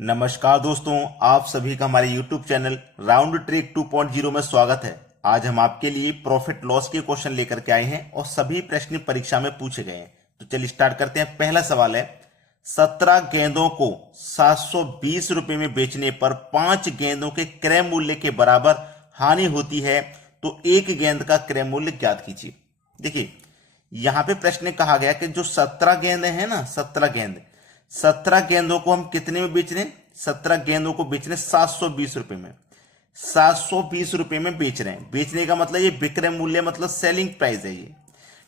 नमस्कार दोस्तों, आप सभी का हमारे YouTube चैनल राउंड ट्रिक 2.0 में स्वागत है। आज हम आपके लिए प्रॉफिट लॉस के क्वेश्चन लेकर के आए हैं और सभी प्रश्न परीक्षा में पूछे गए हैं। तो चलिए स्टार्ट करते हैं। पहला सवाल है, 17 गेंदों को 720 रुपए में बेचने पर 5 गेंदों के क्रय मूल्य के बराबर हानि होती है, तो एक गेंद का क्रय मूल्य ज्ञात कीजिए। देखिए, यहां पे प्रश्न में कहा गया कि जो 17 गेंद है ना, 17 गेंदों को हम कितने में बेच रहे हैं? 17 गेंदों को बेच रहे हैं 720 रुपए में। 720 रुपए में बेच रहे हैं। बेचने का मतलब ये विक्रय मूल्य, मतलब सेलिंग प्राइस है ये।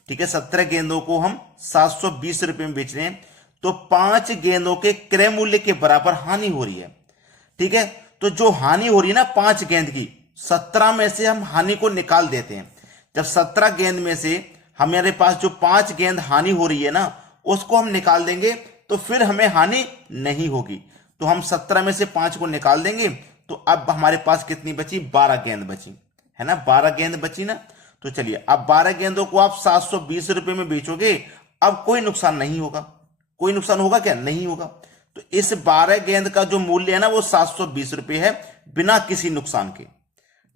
ठीक है, 17 गेंदों को हम 720 रुपए में बेच रहे हैं, तो 5 गेंदों के क्रय मूल्य के बराबर हानि हो रही है। ठीक है, तो जो हानि हो रही है ना 5 गेंद की, 17 में से हम हानि को निकाल देते हैं। जब 17 गेंद में से हमारे पास जो 5 गेंद हानि हो रही है ना, उसको हम निकाल देंगे, तो फिर हमें हानि नहीं होगी। तो हम 17 में से 5 को निकाल देंगे, तो अब हमारे पास कितनी बची? 12 गेंद बची, है ना। 12 गेंद बची ना। तो चलिए, अब 12 गेंदों को आप 720 रुपए में बेचोगे, अब कोई नुकसान नहीं होगा। कोई नुकसान होगा क्या? नहीं होगा। तो इस 12 गेंद का जो मूल्य है ना, वो 720 रुपए है, बिना किसी नुकसान के।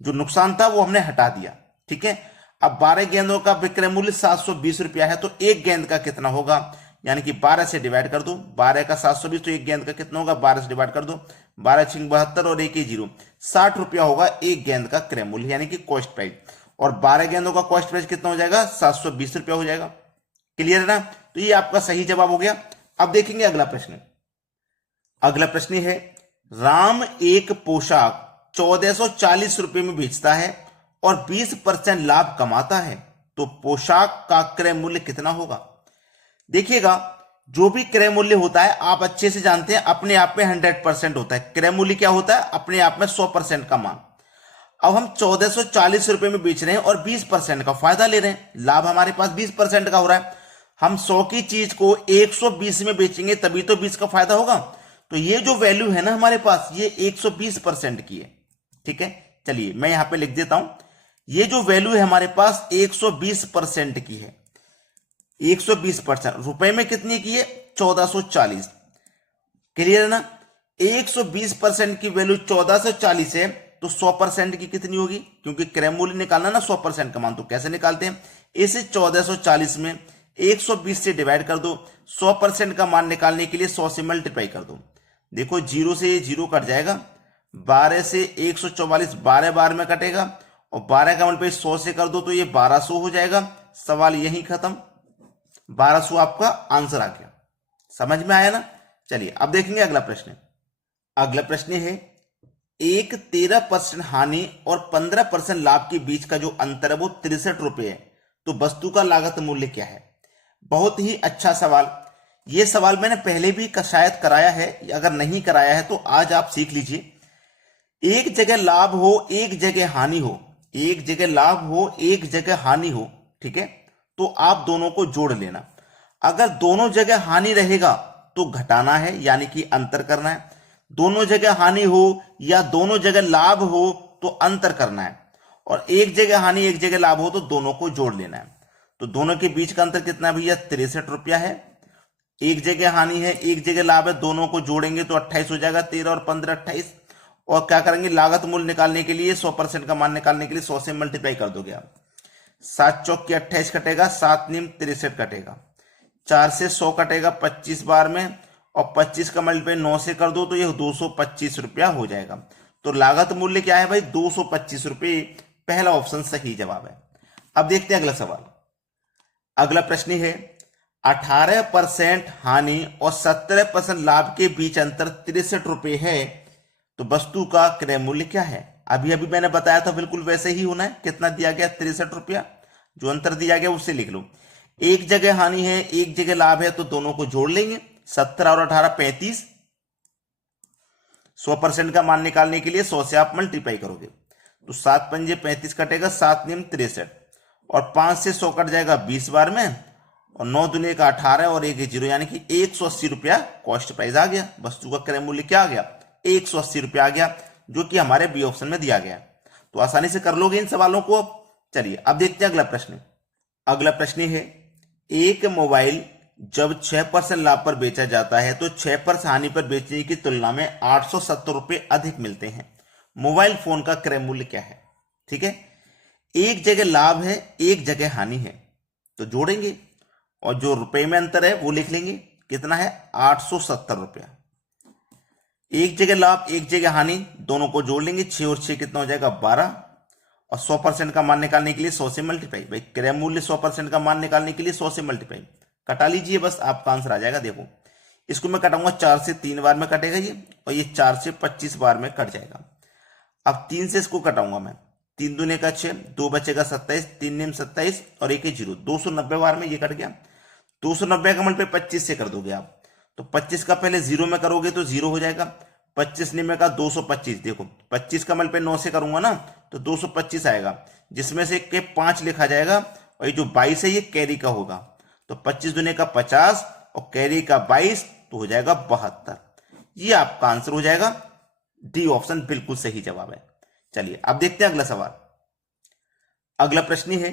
जो नुकसान था वो हमने हटा दिया। ठीक है, अब 12 गेंदों का विक्रय मूल्य 720 रुपया है, तो एक गेंद का कितना होगा? यानी कि 12 से डिवाइड कर दो। 12 का 720, तो एक गेंद का कितना होगा? 12 से डिवाइड कर दो। 12 छिंग 72 और 1 0, 60 रुपया होगा एक गेंद का क्रय मूल्य, यानी कि कॉस्ट प्राइस। और 12 गेंदों का कॉस्ट प्राइस कितना हो जाएगा? 720 रुपया हो जाएगा। क्लियर है ना। तो ये आपका सही जवाब हो गया। अब देखेंगे अगला प्रश्न। अगला प्रश्न है, राम एक पोशाक 1440 रुपए में बेचता है और 20% लाभ कमाता है, तो पोशाक का क्रय मूल्य कितना होगा? देखिएगा, जो भी क्रय मूल्य होता है आप अच्छे से जानते हैं, अपने आप में 100% होता है। क्रय मूल्य क्या होता है? अपने आप में 100% का मान। अब हम 1440 रुपए में बेच रहे हैं और 20% का फायदा ले रहे हैं। लाभ हमारे पास 20% का हो रहा है। हम 100 की चीज को 120 में बेचेंगे, तभी तो 20 का फायदा होगा। तो ये जो वैल्यू है ना हमारे पास, ये 120% की है। ठीक है, चलिए मैं यहां पे लिख देता हूं। ये जो वैल्यू है हमारे पास 120% की है। 120% रुपए में कितनी की है? 1440। क्लियर है ना। 120% की वैल्यू 1440 है, तो 100% की कितनी होगी? क्योंकि क्रय मूल्य निकालना ना 100% का मान, तो कैसे निकालते हैं? इसे 1440 में 120 से डिवाइड कर दो। 100% का मान निकालने के लिए 100 से मल्टीप्लाई कर दो। देखो, 0 से 0 कट जाएगा। 12 से 144, 12 बार में कटेगा, और 12 का मल्टीप्लाई 100 से कर दो, तो ये 1200 हो जाएगा। सवाल यही खत्म। 1200 आपका आंसर आ गया। समझ में आया ना। चलिए अब देखेंगे अगला प्रश्न। अगला प्रश्न है, एक 13% हानि और 15% लाभ के बीच का जो अंतर है वो 63 रुपए है, तो वस्तु का लागत मूल्य क्या है? बहुत ही अच्छा सवाल। यह सवाल मैंने पहले भी शायद कराया है, अगर नहीं कराया है तो आज आप सीख लीजिए। एक जगह लाभ हो, एक जगह हानि हो, एक जगह लाभ हो, एक जगह हानि हो, ठीक है, तो आप दोनों को जोड़ लेना। अगर दोनों जगह हानि रहेगा तो घटाना है, यानी कि अंतर करना है। दोनों जगह हानि हो या दोनों जगह लाभ हो तो अंतर करना है। और एक जगह हानि एक जगह लाभ हो तो दोनों को जोड़ लेना है। तो दोनों के बीच का अंतर कितना भैया? 63 रुपया है। एक जगह हानि है, एक जगह लाभ है, दोनों को जोड़ेंगे तो 28 हो जाएगा। 13 और 15 28। और क्या करेंगे? लागत मूल्य निकालने के लिए 100% का मान निकालने के लिए 100 से मल्टीप्लाई कर दोगे आप। 7 चौक के 28 कटेगा, 7 निम 63 कटेगा, 4 से 100 कटेगा 25 बार में, और 25 का मल्टीप्लाई 9 से कर दो तो ये 225 रुपया हो जाएगा। तो लागत मूल्य क्या है भाई? 225 रुपये। पहला ऑप्शन सही जवाब है। अब देखते हैं अगला सवाल। अगला प्रश्न है, 18% हानि और 17% लाभ के बीच अंतर 63 रुपये है, तो वस्तु का क्रय मूल्य क्या है? अभी अभी मैंने बताया था, बिल्कुल वैसे ही होना है। कितना दिया गया? 63 रुपया। जो अंतर दिया गया उससे लिख लो। एक जगह हानि है, एक जगह लाभ है, तो दोनों को जोड़ लेंगे। 17 और 18 35। 100% का मान निकालने के लिए 100 से आप मल्टीप्लाई करोगे, तो 7 पंजे 35 कटेगा, 7 नियम 63, और 5 से 100 कट जाएगा 20 बार में, और 9 दुनिया का 18 और 1 0, यानी कि 180 रुपया कॉस्ट प्राइस आ गया। वस्तु का क्रय मूल्य क्या आ गया? 180 रुपया आ गया, जो कि हमारे बी ऑप्शन में दिया गया। तो आसानी से कर लोगे इन सवालों को। अब चलिए अब देखते हैं अगला प्रश्न। अगला प्रश्न है, एक मोबाइल जब 6% लाभ पर बेचा जाता है तो 6% हानि पर बेचने की तुलना में 870 रुपये अधिक मिलते हैं। मोबाइल फोन का क्रय मूल्य क्या है? ठीक है, एक जगह लाभ है, एक जगह हानि है, तो जोड़ेंगे और जो रुपए में अंतर है वो लिख लेंगे। कितना है? 870 रुपया। एक जगह लाभ एक जगह हानि, दोनों को जोड़ लेंगे। 6 और 6 कितना हो जाएगा? 12। और 100% का मान निकालने के लिए 100 से मल्टीप्लाई। भाई क्रय मूल्य 100% का मान निकालने के लिए 100 से मल्टीप्लाई कटा लीजिए, बस आपका आंसर आ जाएगा। देखो इसको मैं कटाऊंगा, 4 से 3 बार में कटेगा ये, और ये 4 से 25 बार में कट जाएगा। अब 3 से इसको कटाऊंगा मैं, 3 दूने का 6, 2 बचेगा 27, 3 निम 27 और 1 0, 290 बार में ये कट गया। 290 का मल्टीप्लाई 25 से कर दोगे आप, तो 25 का पहले 0 में करोगे तो 0 हो जाएगा। 25 निम्न का 225, देखो 25 का मल्टीप्लाई 9 से करूंगा ना तो 225 आएगा, जिसमें से के 5 लिखा जाएगा, और ये जो 22 है ये कैरी का होगा, तो 25 दुने का 50 और कैरी का 22, तो हो जाएगा 72। ये आपका आंसर हो जाएगा। डी ऑप्शन बिल्कुल सही जवाब है। चलिए अब देखते हैं अगला सवाल। अगला प्रश्न है,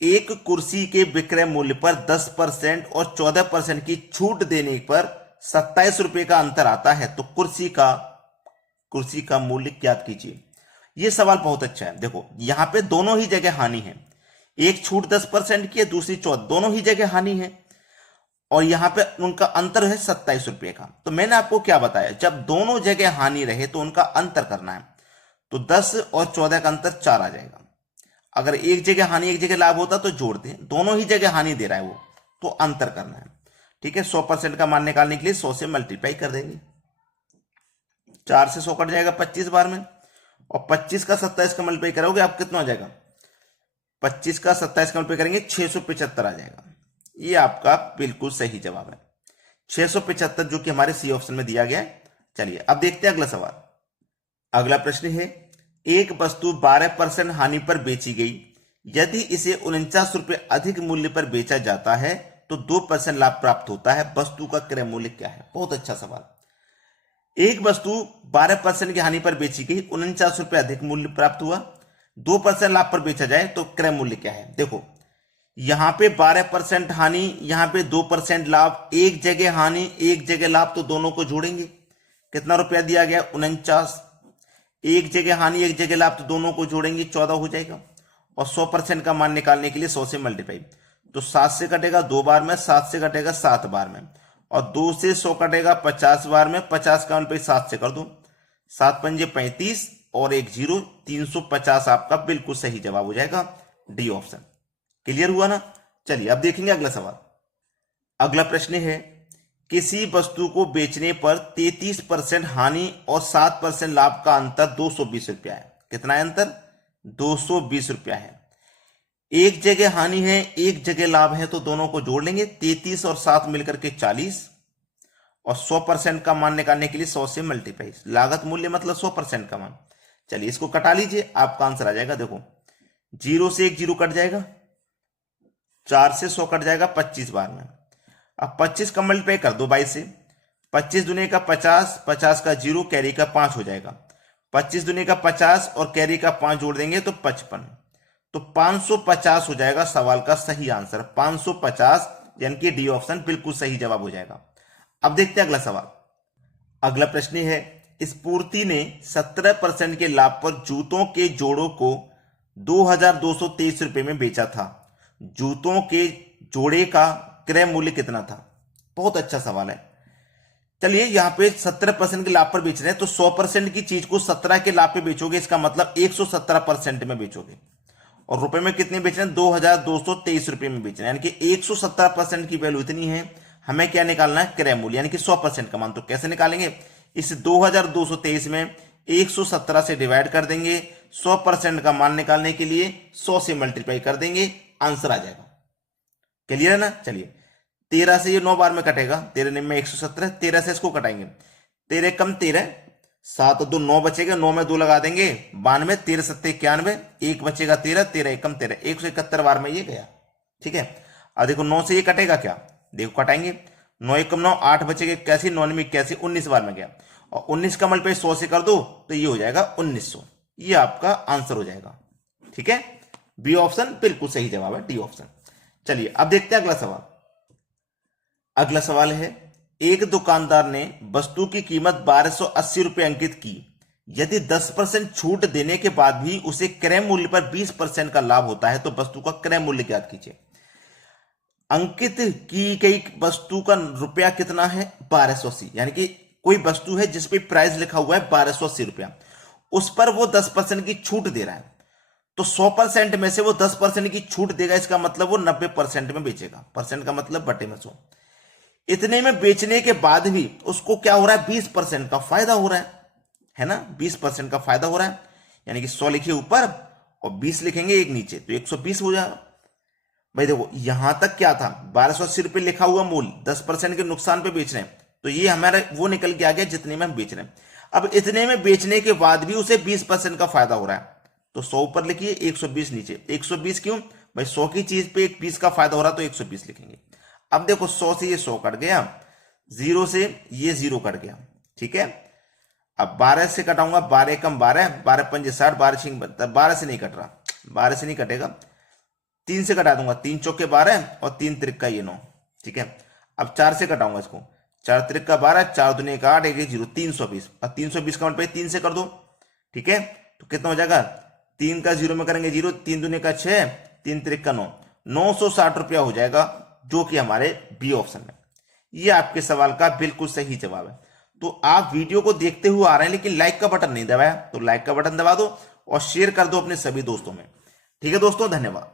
एक कुर्सी के विक्रय मूल्य पर 10% और 14% की छूट देने पर 27 रुपए का अंतर आता है, तो कुर्सी का मूल्य ज्ञात कीजिए। यह सवाल बहुत अच्छा है। देखो यहां पे दोनों ही जगह हानि है, एक छूट 10% की है, दूसरी 14, दोनों ही जगह हानि है, और यहां पे उनका अंतर है 27 रुपए का। तो मैंने आपको क्या बताया, जब दोनों जगह हानि रहे तो उनका अंतर करना है, तो 10 और 14 का अंतर 4 आ जाएगा। अगर एक जगह हानि एक जगह लाभ होता तो जोड़ दें, दोनों ही जगह हानि दे रहा है वो, तो अंतर करना है। ठीक है, 100% का मान निकालने के लिए 100 से मल्टीप्लाई कर देंगे। 4 से 100 कट जाएगा 25 बार में, और 25 का 27 का मल्टीप्लाई करोगे आप कितना हो जाएगा? 25 का 27 का मल्टीप्लाई करेंगे 675 आ जाएगा। ये आपका बिल्कुल सही जवाब है, 675, जो कि हमारे सी ऑप्शन में दिया गया है। चलिए अब देखते हैं अगला सवाल। अगला प्रश्न है, एक वस्तु 12% हानि पर बेची गई, यदि इसे 49 रुपए अधिक मूल्य पर बेचा जाता है तो 2% लाभ प्राप्त होता है, वस्तु का क्रय मूल्य क्या है? बहुत अच्छा सवाल। एक वस्तु 12% की हानि पर बेची गई, 49 रुपए अधिक मूल्य प्राप्त हुआ, 2% लाभ पर बेचा जाए तो क्रय मूल्य क्या है? देखो यहां पे 12% हानि, यहां पे 2% लाभ, एक जगह हानि एक जगह लाभ, तो दोनों को जोड़ेंगे। कितना रुपया दिया गया? 49। एक जगह हानि एक जगह लाभ, तो दोनों को जोड़ेंगे 14 हो जाएगा, और 100% का मान निकालने के लिए 100 से मल्टीप्लाई, तो 7 से कटेगा 2 बार में, 7 से कटेगा 7 बार में, और 2 से 100 कटेगा 50 बार में, 50 का मल्टीप्लाई 7 से कर दो, 7 पंजे 35 और 1 0, 350 आपका बिल्कुल सही जवाब हो जाएगा, डी ऑप्शन। क्लियर हुआ ना? चलिए अब देखेंगे अगला सवाल। अगला प्रश्न है, किसी वस्तु को बेचने पर 33% हानि और 7% लाभ का अंतर 220 रुपया है। कितना है अंतर? 220 रुपया है। एक जगह हानि है एक जगह लाभ है, तो दोनों को जोड़ लेंगे, 33 और 7 मिलकर के 40, और 100% का मान निकालने के लिए 100 से मल्टीप्लाई, लागत मूल्य मतलब 100% का मान। चलिए इसको कटा लीजिए, आपका आंसर आ जाएगा। देखो 0 से 1 0 कट जाएगा, 4 से 100 कट जाएगा 25 बार में। अब 25 का मल्टीप्लाई कर दो 22 से, 25 दुने का 50, 50 का 0 कैरी का 5 हो जाएगा, 25 दुने का 50 और कैरी का 5 जोड़ देंगे तो 55, तो 550 हो जाएगा सवाल का सही आंसर, 550, यानी कि डी ऑप्शन बिल्कुल सही जवाब हो जाएगा। अब देखते हैं अगला सवाल। अगला प्रश्न है, स्फूर्ति ने 17% के लाभ पर जूतों के जोड़ों को 2223 रुपए में बेचा था, जूतों के जोड़े का क्रय मूल्य कितना था? बहुत अच्छा सवाल है। चलिए यहां पे 17% के लाभ पर बेच रहे हैं, तो 100% की चीज को 17 के लाभ पे बेचोगे, इसका मतलब 117% में बेचोगे, और रुपए में कितने बेच रहे हैं? 2223 रुपए में बेच रहे हैं, यानी कि 117% की वैल्यू इतनी है। हमें क्या निकालना है? क्रय मूल्य, यानी कि 100% का मान। तो कैसे निकालेंगे? इस 2223 में 117 से डिवाइड कर देंगे, 100% का मान निकालने के लिए 100 से मल्टीप्लाई कर देंगे, आंसर आ जाएगा। क्लियर है ना? चलिए 13 से ये 9 बार में कटेगा, 13 निम में 117, 13 से इसको कटाएंगे, 13 कम 13, 7 और 2 9 बचेगा, 9 में 2 लगा देंगे 92, 13 7 91, 1 बचेगा 13, 13 1 कम 13, 171 बार में ये गया। ठीक है, अब देखो 9 से ये कटेगा क्या? देखो कटाएंगे, 9 1 कम 9, 8 बचेगा 81, 9 में 81, 19 बार में गया, और 19 का मल्टीप्लाई 100 से कर दो तो ये हो जाएगा 1900। ये आपका आंसर हो जाएगा। ठीक है, बी ऑप्शन बिल्कुल सही जवाब है, डी ऑप्शन। चलिए अब देखते हैं अगला सवाल। अगला सवाल है, एक दुकानदार ने वस्तु की कीमत 1280 रुपये अंकित की। यदि 10% छूट देने के बाद भी उसे क्रय मूल्य पर 20% का लाभ होता है तो वस्तु का क्रय मूल्य ज्ञात कीजिए। अंकित की गई वस्तु का रुपया कितना है? 1280। यानी कि कोई वस्तु है जिस पे प्राइस लिखा हुआ है 1280 रुपया, उस पर वो 10% की छूट दे रहा है, तो 100% में से वो 10% की छूट देगा, इसका मतलब वो 90% में बेचेगा। परसेंट का मतलब बटे में 100। इतने में बेचने के बाद भी उसको क्या हो रहा है? 20% का फायदा हो रहा है ना? 20% का फायदा हो रहा है। यानी कि 100 लिखिए ऊपर और 20 लिखेंगे एक नीचे, तो 120 हो जाएगा। भाई देखो यहां तक क्या था? 1280 रुपये लिखा हुआ मूल्य, 10% के नुकसान पे बेच रहे हैं, तो ये हमारा वो निकल के आ गया जितने में हम बेच रहे हैं। अब इतने में बेचने के बाद भी उसे 20% का फायदा हो रहा है, तो 100 ऊपर लिखिए, 120 नीचे। 120 क्यों भाई? 100 की चीज पे 20 का फायदा हो रहा है, तो 120 लिखेंगे। अब देखो 100 से ये 100 कट गया, 0 से ये 0 कट गया, ठीक है। अब 12 से कटाऊंगा, 12 एकम 12, 12 पंजे 60, 12 छिंग 12 से नहीं कट रहा, 12 से नहीं कटेगा, 3 से कटा दूंगा, 3 चौके 12 और 3 त्रिक ये 9, ठीक है। अब 4 से कटाऊंगा इसको, 4 त्रिक 12, 4 दूनी 8, 1 0, 320। अब 320 का मतलब 3 से कर दो, ठीक है। तो कितना हो जाएगा? 3 का 0 में करेंगे 0, 3 दूनी 6, 3 त्रिक 9, 960 रुपया हो जाएगा, जो कि हमारे बी ऑप्शन में। ये आपके सवाल का बिल्कुल सही जवाब है। तो आप वीडियो को देखते हुए आ रहे हैं लेकिन लाइक का बटन नहीं दबाया, तो लाइक का बटन दबा दो और शेयर कर दो अपने सभी दोस्तों में। ठीक है दोस्तों, धन्यवाद।